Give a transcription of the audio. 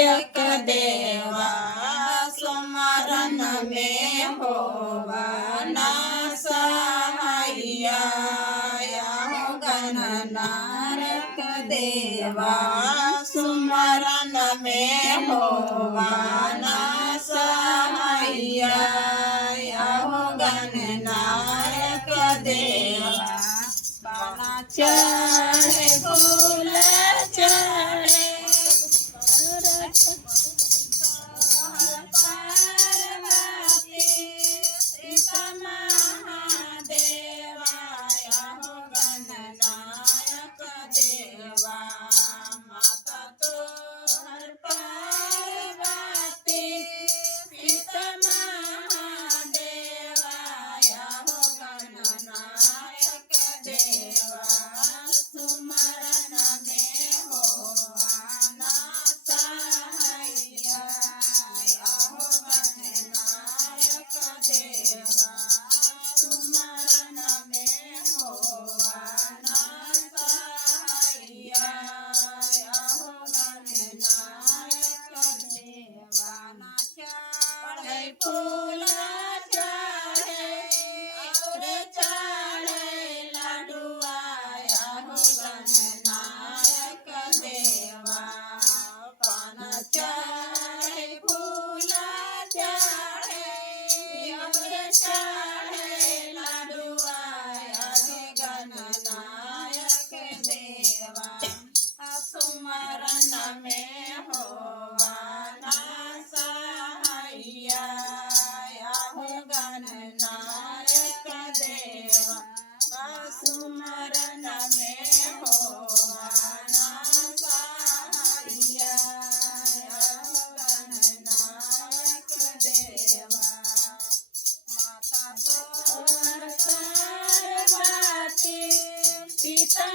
नायक देवा सुमरन में होवा ना सहाइया हो गणनायक देवा सुमरन में होवा ना सहाइया हो गणनायक देवा पाना चढ़े फूल चढ़े पार्वती सीता महादेवा हो गणनायक देवा माता तो हर पार्वती सीता महादेवा हो गणनायक देवा सुमरन में होवा ना सहाइया हो गणनायक देवा सुमरन में होवा ना सहाइया हो गणनायक देवा ना चढ़े फूल चढ़े और चढ़े लडुआ हो गणनायक देवा पान चढ़े फूल चढ़े और चढ़े लडुआ गणनायक देवा सुमरन में होवा ना सहाइया हो गणनायक देवा सुमरन में होवा ना सहाइया हो गणनायक देवा माता तो पार्वती सीता